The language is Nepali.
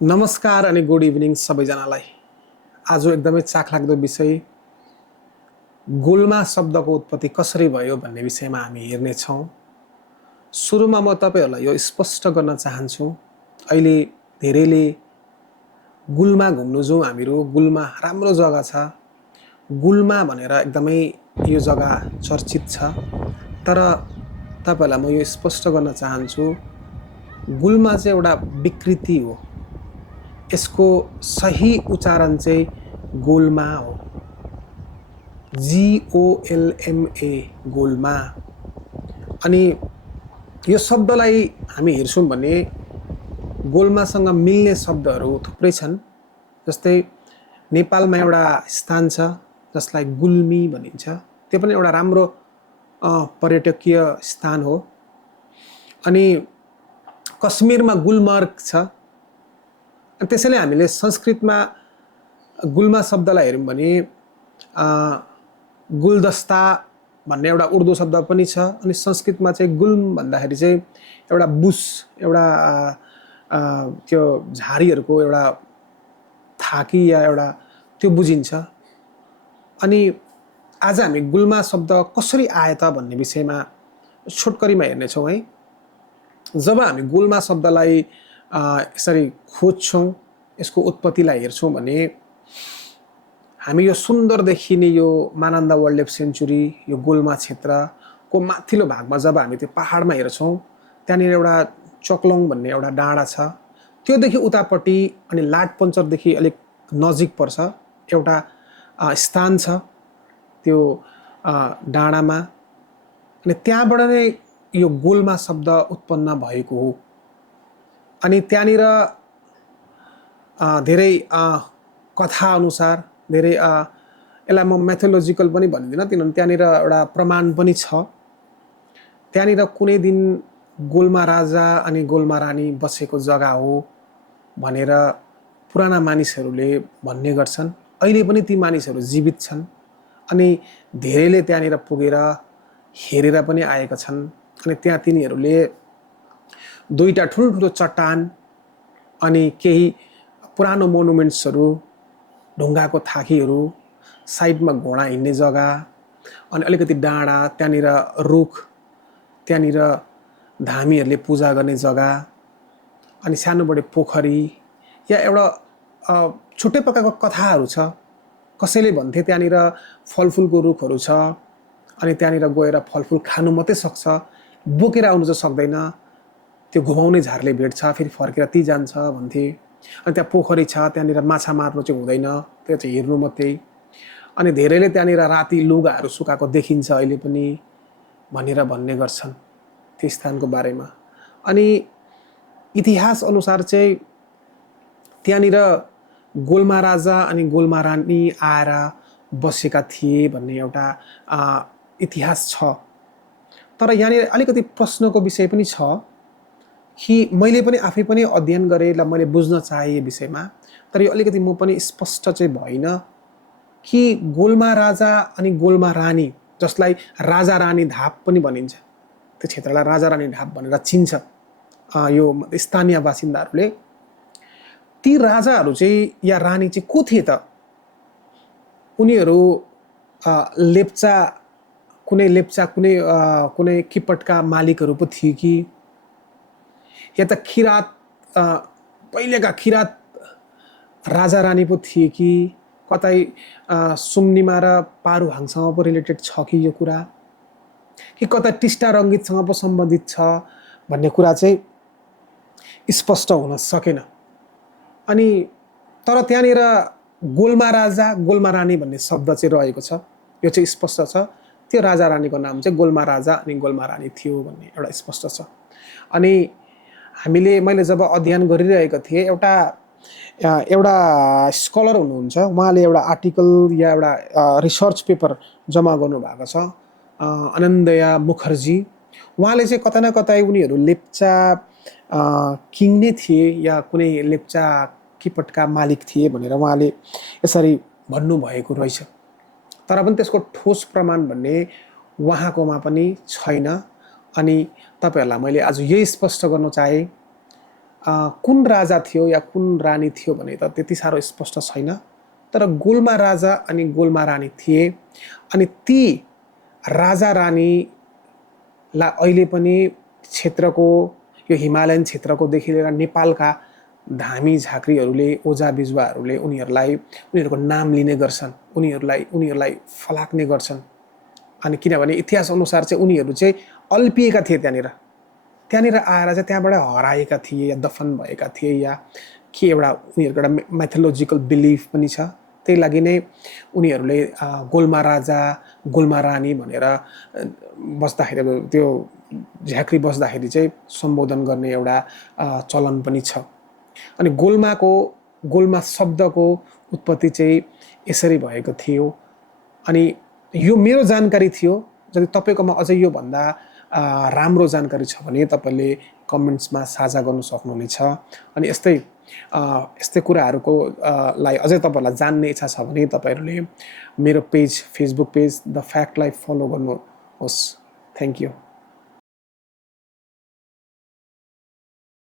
नमस्कार अनि गुड इभिनिङ सबैजनालाई। आज एकदमै चाखलाग्दो विषय गुल्मा शब्दको उत्पत्ति कसरी भयो भन्ने विषयमा हामी हेर्नेछौँ। सुरुमा म तपाईँहरूलाई यो स्पष्ट गर्न चाहन्छु, अहिले धेरैले गुल्मा घुम्नु जाउँ हामीहरू, गुल्मा राम्रो जग्गा छ, गुल्मा भनेर एकदमै यो जग्गा चर्चित छ। तर तपाईँहरूलाई म यो स्पष्ट गर्न चाहन्छु, गुल्मा चाहिँ एउटा विकृति हो। यसको सही उच्चारण चाहिँ गोल्मा हो, GOLMA, गोल्मा। अनि यो शब्दलाई हामी हेर्छौँ भने गोल्मासँग मिल्ने शब्दहरू थुप्रै छन्। जस्तै नेपालमा एउटा स्थान छ जसलाई गुल्मी भनिन्छ, त्यो पनि एउटा राम्रो पर्यटकीय स्थान हो। अनि कश्मीरमा गुलमर्ग छ। त्यसैले हामीले संस्कृतमा गुल्मा शब्दलाई हेऱ्यौँ भने गुलदस्ता भन्ने एउटा उर्दू शब्द पनि छ। अनि संस्कृतमा चाहिँ गुल्म भन्दाखेरि चाहिँ एउटा बुस, एउटा त्यो झारीहरूको एउटा थाकी या एउटा त्यो बुझिन्छ। अनि आज हामी गुल्मा शब्द कसरी आयो त भन्ने विषयमा छोटकरीमा हेर्नेछौँ है। जब हामी गुल्मा शब्दलाई यसरी खोज्छौँ, यसको उत्पत्तिलाई हेर्छौँ भने हामी यो सुन्दर देखिने यो मानन्दा वाइल्ड लाइफ सेन्चुरी, यो गुल्मा क्षेत्रको माथिल्लो भागमा जब हामी त्यो पहाडमा हेर्छौँ, त्यहाँनिर एउटा चोक्लङ भन्ने एउटा डाँडा छ। त्योदेखि उतापट्टि अनि लाटपन्चरदेखि अलिक नजिक पर्छ एउटा स्थान छ त्यो डाँडामा। अनि त्यहाँबाट नै यो गुल्मा शब्द उत्पन्न भएको हो। अनि त्यहाँनिर धेरै कथा अनुसार, धेरै यसलाई म मेथोलोजिकल पनि भन्दिनँ, किनभने त्यहाँनिर एउटा प्रमाण पनि छ। त्यहाँनिर कुनै दिन गोल्मा राजा अनि गोल्मा रानी बसेको जग्गा हो भनेर पुराना मानिसहरूले भन्ने गर्छन्। अहिले पनि ती मानिसहरू जीवित छन् अनि धेरैले त्यहाँनिर पुगेर हेरेर पनि आएका छन्। अनि त्यहाँ तिनीहरूले दुईटा ठुल्ठुलो चट्टान अनि केही पुरानो मोनुमेन्ट्सहरू, ढुङ्गाको थाकीहरू, साइडमा घोडा हिँड्ने जग्गा, अनि अलिकति डाँडा, त्यहाँनिर रुख, त्यहाँनिर धामीहरूले पूजा गर्ने जग्गा, अनि सानोबडे पोखरी या एउटा छुट्टै प्रकारको कथाहरू छ। कसैले भन्थे त्यहाँनिर फलफुलको रुखहरू छ अनि त्यहाँनिर गएर फलफुल खानु मात्रै सक्छ, बोकेर आउनु चाहिँ सक्दैन, त्यो घुमाउने झारले भेट्छ फेरि फर्केर ती जान्छ भन्थे। अनि त्यहाँ पोखरी छ, त्यहाँनिर माछा मार्नु चाहिँ हुँदैन, त्यो चाहिँ हेर्नु मात्रै। अनि धेरैले त्यहाँनिर राति लुगाहरू सुकाएको देखिन्छ अहिले पनि भनेर भन्ने गर्छन् त्यो स्थानको बारेमा। अनि इतिहास अनुसार चाहिँ त्यहाँनिर गोल्मा राजा अनि गोल्मा रानी आएर बसेका थिए भन्ने एउटा इतिहास छ। तर यहाँनिर अलिकति प्रश्नको विषय पनि छ कि मैले पनि आफै पनि अध्ययन गरेँ र मैले बुझ्न चाहे यो विषयमा, तर यो अलिकति म पनि स्पष्ट चाहिँ भएन कि गोल्मा राजा अनि गोल्मा रानी, जसलाई राजा रानी धाप पनि भनिन्छ, त्यो क्षेत्रलाई राजा रानी ढाप भनेर चिन्छ यो स्थानीय बासिन्दाहरूले, ती राजाहरू चाहिँ या रानी चाहिँ को थिए त? उनीहरू लेप्चा कुनै किपटका मालिकहरू पो थिए कि, या त किरात पहिलेका किरात राजा रानी पो थिए कि, कतै सुम्निमा र पारुहाङसँग पो रिलेटेड छ कि यो कुरा, कि कतै टिस्टा रङ्गीतसँग पो सम्बन्धित छ भन्ने कुरा चाहिँ स्पष्ट हुन सकेन। अनि तर त्यहाँनिर गोल्मा राजा गोल्मा रानी भन्ने शब्द चाहिँ रहेको छ, यो चाहिँ स्पष्ट छ। त्यो राजा रानीको नाम चाहिँ गोल्मा राजा अनि गोल्मा रानी थियो भन्ने एउटा स्पष्ट छ। अनि मैले जब अध्ययन गरिरहेको थिएँ, एउटा स्कलर हुनुहुन्छ, उहाँले एउटा आर्टिकल या एउटा रिसर्च पेपर जम्मा गर्नुभएको छ, अनन्दया मुखर्जी। उहाँले चाहिँ कतै न कतै उनीहरू लेप्चा किङ नै थिए या कुनै लेप्चा किपटका मालिक थिए भनेर उहाँले यसरी भन्नुभएको रहेछ। तर पनि त्यसको ठोस प्रमाण भन्ने उहाँकोमा पनि छैन। अनि तपाईहरुलाई मैले आज यही स्पष्ट गर्न चाहे, कुन राजा थियो या कुन रानी थियो भने त त्यति साह्रो स्पष्ट छैन, तर गोल्मा राजा अनि गोल्मा रानी थिए। अनि ती राजा रानीलाई अहिले पनि क्षेत्रको, यो हिमालयन क्षेत्रकोदेखि लिएर नेपालका धामी झाँक्रीहरूले, ओझा बिजुवाहरूले उनीहरूको नाम लिने गर्छन्, उनीहरूलाई फलाक्ने गर्छन्। अनि किनभने इतिहास अनुसार चाहिँ उनीहरू चाहिँ अल्पिएका थिए, त्यहाँनिर आएर चाहिँ त्यहाँबाट हराएका थिए या दफन भएका थिए, या के एउटा उनीहरूको एउटा माइथोलोजिकल बिलिफ पनि छ। त्यही लागि नै उनीहरूले गोल्मा राजा गोल्मा रानी भनेर बस्दाखेरि, त्यो झाँक्री बस्दाखेरि चाहिँ सम्बोधन गर्ने एउटा चलन पनि छ। अनि गोल्मा शब्दको उत्पत्ति चाहिँ यसरी भएको थियो। अनि यो मेरो जानकारी थियो। यदि तपाईँकोमा अझै यो भन्दा राम्रो जानकारी छ भने तपाईँले कमेन्ट्समा साझा गर्नु सक्नुहुनेछ। अनि यस्तै कुराहरूको लाई अझै तपाईँहरूलाई जान्ने इच्छा छ भने तपाईँहरूले मेरो पेज, फेसबुक पेज द फ्याक्टलाई फलो गर्नुहोस्। Thank you.